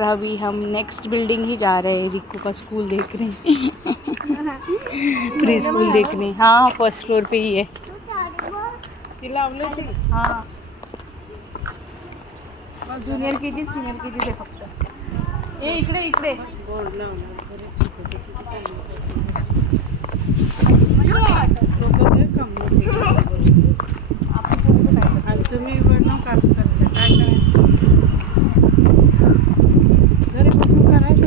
अभी हम next building ही जा रहे हैं रिक्कू का स्कूल देखने। प्री स्कूल देखने। हाँ फर्स्ट फ्लोर पे ही है। हाँ junior K G senior K जी आहे फक्त। ए इकडे इकडे तुम्ही काच करता काय घरी बसून करायचं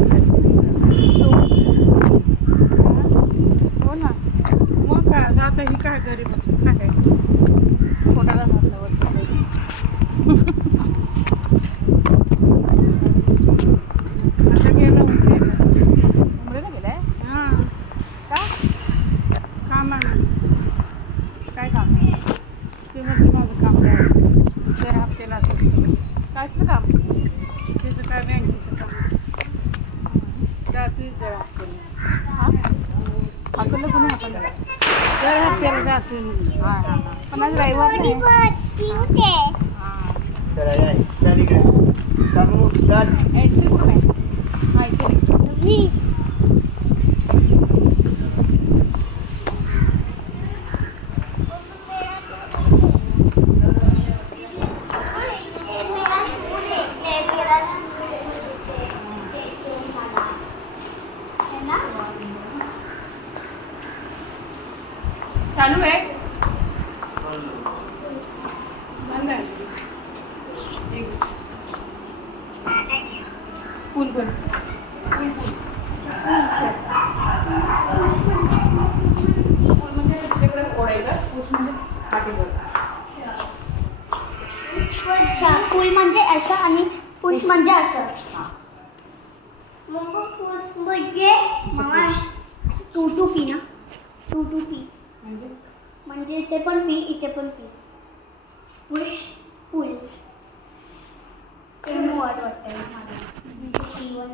हो ना मग काय आता ही काय घरी बसून काय पोटाला घातल्यावर आता गेलं उमरेला गेलाय हां का कामानं काय काम आहे ते म्हटलं माझं काम काय दर हप्त्याला असं काय असलं काम त्याचं काय बँकेचं काम जातोच दर हप्त्याला हां आपल्याला कुणी आपण दर हप्त्याला जातो हां हां हां पण आज रविवार नाही एंट्री कुठं आहे हां इथे चालू आहे बंद आहे फुल पण म्हणजे ओढायचं पुश म्हणजे पाठीवर फुल म्हणजे असं आणि पुश म्हणजे असं मग पुश म्हणजे मामा टू टू पी ना टू टू पी म्हणजे इथे पण पी इथे पण P push pull same word वाटतं